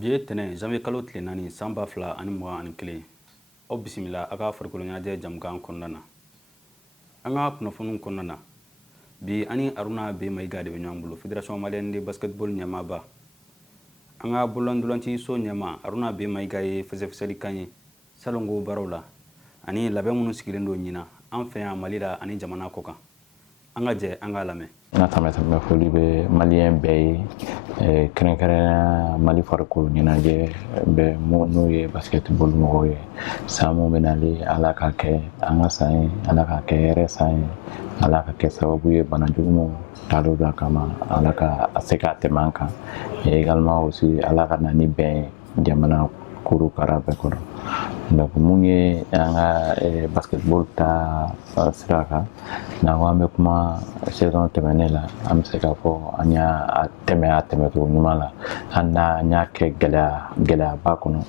Bi ye tɛnɛn janvier kalo tile 4 san 2021 aw bisimila a ka farikolo ɲɛnajɛ jamukan kɔnɔna na. An ka kunnafoniw kɔnɔna na bi ani Aruna B Mayiga de bɛ ɲɔgɔn bolo, Fédération Malienne de Basketball ɲɛmaaba. An ka bololandolanci so ɲɛma Aruna B Mayiga ye fɛsɛfɛsɛlikan ye salongo baaraw la ani labɛn minnu sigilen don ɲina an fɛ yan Mali la ani jamana kɔ kan. An ka jɛ an ka lamɛn. N ka tɛmɛ foli bɛ maliyɛn bɛɛ ye, kɛrɛnkɛrɛnnenya Mali farikolo ɲɛnajɛ bɛɛ n'o ye basketball mɔgɔw ye. San mun bɛ nalen Ala ka kɛ an ka san ye, Ala ka kɛ hɛrɛ san ye, Ala ka kɛ sababu ye bana jugumanw taal'o la kama Ala ka se ka tɛmɛ an kan. Et également aussi Ala ka na ni bɛn ye jamana korokara bɛɛ kɔnɔ. Donc mun ye an ka basketball ta sira kan, n'an ko an bɛ kuma saison tɛmɛnen la, an bɛ se k'a fɔ an y'a tɛmɛcogo ɲuman la, an y'a kɛ gɛlɛyaba kɔnɔ.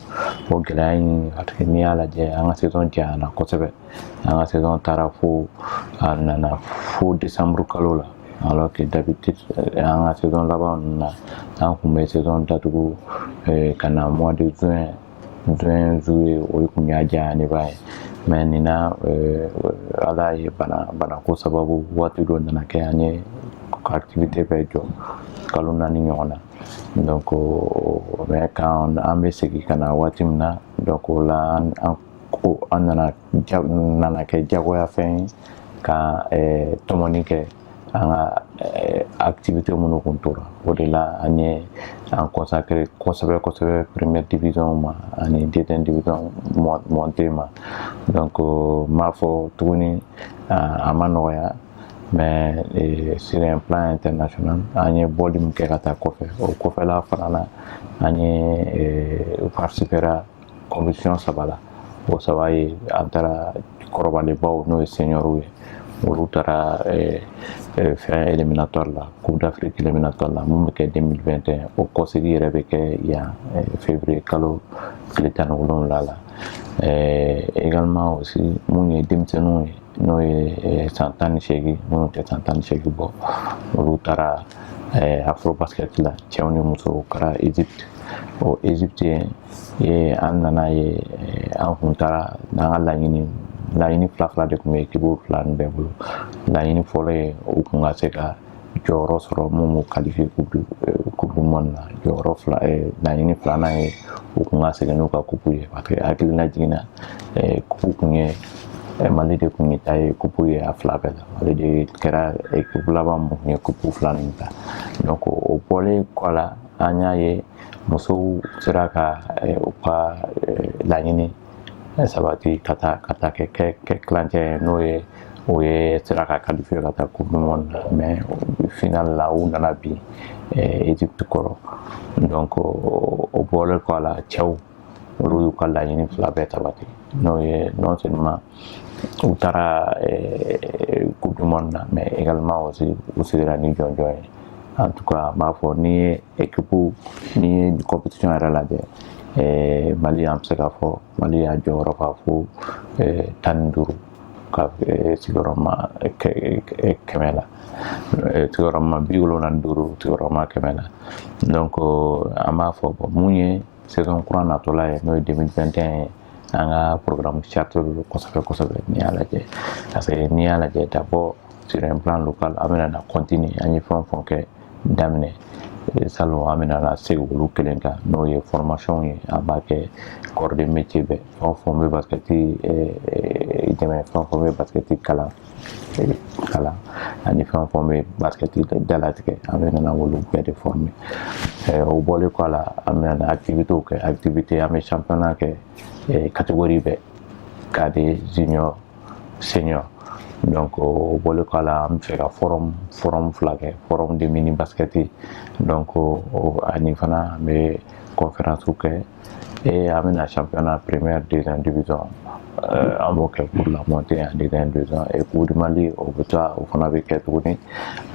O gɛlɛya in n'i y'a lajɛ an ka saison janyana kosɛbɛ, an ka saison taara a nana fo décembre kalo la, alors que d'habitude an ka saison laban ninnu na an kun bɛ saison datugu ka na mois de juillet o kun y'a janya ne b'a ye. Mais nin na Ala ye banako sababu waati dɔ nana kɛ an ye activité bɛɛ jɔ kalo 4 ɲɔgɔn na. Donc mais quand an bɛ segin ka na waati min na, donc o la an nana kɛ jagoya fɛn ye ka tɔmɔni kɛ an ka activité minnu kun tora. O de la an ye an consacré kosɛbɛ première division ma ani deuxième division montée ma. Donc m'a fɔ tuguni a ma nɔgɔya, mais sur un plan international an ye bɔli min kɛ ka taa kɔfɛ, o kɔfɛla fana na an ye participera compétition 3 la. O 3 ye an taara kɔrɔbalenbaw n'o ye seniorw ye, olu taara fɛn éliminatoire la, Coupe d'Afrique éliminatoire la mun bɛ kɛ 2021. O kɔsegi yɛrɛ bɛ kɛ yan février kalo tile 17 la. Également aussi mun ye denmisɛnninw ye n'o ye san 18 minnu tɛ san 18 bɔ, olu taara afro basket la, cɛw ni musow kɛra Egypte. O Egypte ye an nana ye an kun taara n'an ka laɲini fila de kun bɛ équipe fila nin bɛɛ bolo. Laɲini fɔlɔ ye u kun ka se ka jɔyɔrɔ sɔrɔ mun b'u qualifier coupe du monde la. Jɔyɔrɔ fila laɲini filanan ye u kun ka segin n'u ka coupe ye, parce que hakilina jiginna coupe kun ye Mali de kun ye ta ye coupe ye a fila bɛɛ la. Mali de kɛra équipe laban mun kun ye coupe fila nin ta. Donc o bɔlen kɔ la an y'a ye musow sera ka u ka laɲini sabati ka taa kɛ kilancɛ ye n'o ye sera ka qualifier ka taa coupe du monde la. Mais finale la u nana bin Egypte kɔrɔ. Donc o bɔlen kɔ la cɛw olu y'u ka laɲini fila bɛɛ sabati, n'o ye non seulement u taara coupe du monde la, mais également aussi u sigira ni jɔnjɔn ye. En tout cas n b'a fɔ n'i ye compétition yɛrɛ lajɛ, Mali an bɛ se k'a fɔ Mali y'a jɔyɔrɔ fa fo 15 ka sigiyɔrɔma 100 la, sigiyɔrɔma 75 sigiyɔrɔma 100 la. Donc an b'a fɔ mun ye saison kura natɔla ye n'o ye 2021 ye, an ka programme charte don kosɛbɛ n'i y'a lajɛ. Parce que n'i y'a lajɛ d'abord sur un plan local an bɛna na continuer an ye fɛn o fɛn kɛ daminɛ salon an bɛna na segin olu kelen kan n'o ye formation ye. An b'a kɛ corps de métier bɛɛ, fɛn o fɛn bɛ basketi dɛmɛ, fɛn o fɛn bɛ basketi kalan ani fɛn o fɛn bɛ basketi dalatigɛ, an bɛna olu bɛɛ de former. O bɔlen kɔ a la an bɛna na activitéw kɛ, an bɛ championnat kɛ catégorie bɛɛ, cadet, junior, senior. Donc o bɔlen kɔ a la an bɛ fɛ ka forum 2 kɛ, forum de mini basket. Donc ani fana an bɛ conférence kɛ et an bɛna championnat première deuxième division an b'o kɛ pour la montée en deuxième division. Et Coupe du Mali o fana bɛ kɛ tuguni.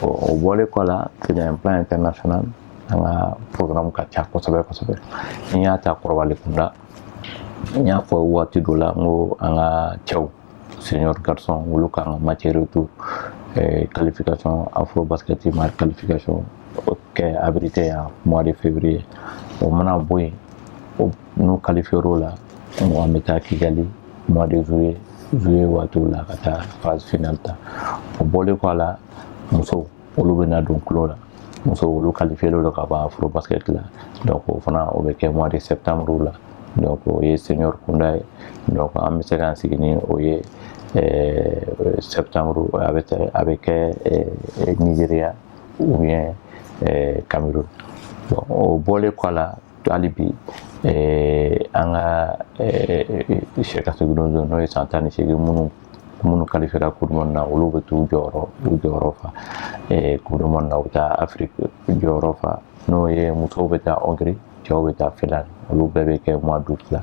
O bɔlen kɔ la sur un plan international an ka programme ka ca kosɛbɛ. N'i y'a ta kɔrɔbalenbonda, n y'a fɔ waati dɔ la n ko an ka cɛw senior garçon olu kan ka match retour qualification afro basket qualification kɛ abrité en mois de février. O mana bɔ yen n'u qualifiér'o la an bɛ taa Kigali mois de juillet waatiw la ka taa phase finale ta o bɔlen kɔ a la musow olu bɛna don kulo la musow olu qualifiér'o la ka ban Afro basket la donc o fana o bɛ kɛ mois de septembre la donc o ye senior kunda ye donc an bɛ se k'an sigi ni o ye septembre a bɛ kɛ Nigeria ou bien Cameroun bon o bɔlen kɔ a la hali bi an ka sɛkasigidenw n'o ye san 18 minnu qualifiera coupe du monde na olu bɛ t'u jɔyɔrɔ fa coupe du monde na u bɛ taa Afrique jɔyɔrɔ fa n'o ye musow bɛ taa Hongrie cɛw bɛ taa Finlande olu bɛɛ bɛ kɛ mois d'août la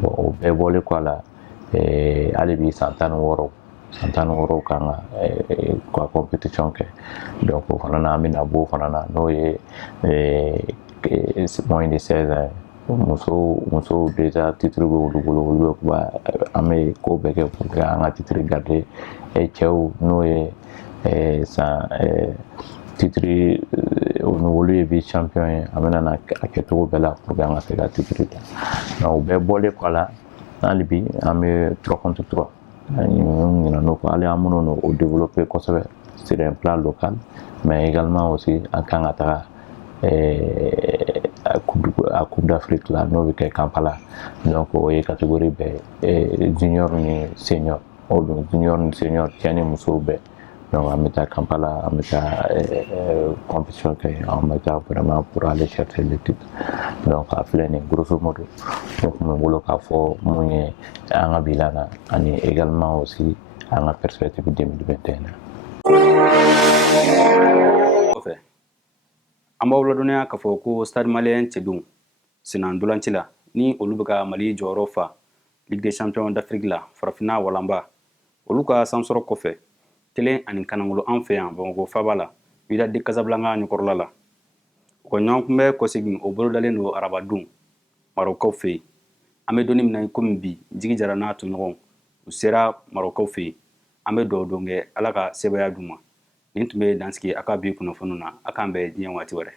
bon o bɛɛ bɔlen kɔ a la hali bi san 16 kan ka compétition kɛ donc o fana na an bɛna bɔ o fana na n'o ye moins de 16 ans musow déjà titre bɛ olu bolo olu bɛ an bɛ ko bɛɛ kɛ pour que an ka titre garder cɛw n'o ye titre olu ye vice champion ye an bɛna a kɛcogo bɛɛ la pour que an ka se ka titre ta o bɛɛ bɔlen kɔ a la hali bi an bɛ 3 contre 3 ɲinɛ n'o kɔ hali an minnu o développer kosɛbɛ sur un plan local mais également aussi an kan ka taga a Coupe d'Afrique la n'o bɛ kɛ Kampala donc o ye catégorie bɛɛ junior ni senior o don junior ni senior cɛ ni musow bɛɛ donc an bɛ taa Kampala an bɛ taa compétition kɛ an bɛ taa vraiment pour aller chercher le titre donc a filɛ nin grosso modo ne tun bɛ n bolo k'a fɔ mun ye an ka bilan na ani également aussi an ka perspective 2021 na. An b'aw ladɔnniya k'a fɔ ko Stade Malien cɛdenw senna ndolanci la ni olu bɛ ka Mali jɔyɔrɔ fa Ligue des champions d'Afrique la farafinna walanba olu ka sansɔrɔ kɔfɛ kelen ani kanangolo an fɛ yan Bamakɔ faaba la Wydad de Casablanca ɲɛkɔrɔla la u ka ɲɔgɔn kunbɛ kɔsegin o bolodalen don arabadon Marɔkaw fɛ yen an bɛ donni min na komi bi jigi jara n'a tɔɲɔgɔnw u sera Marɔkaw fɛ yen an bɛ dugawu don kɛ Ala ka sebaya d'u ma nin tun bɛ dansigi a ka bi kunnafoni na a k'an bɛn diɲɛ waati wɛrɛ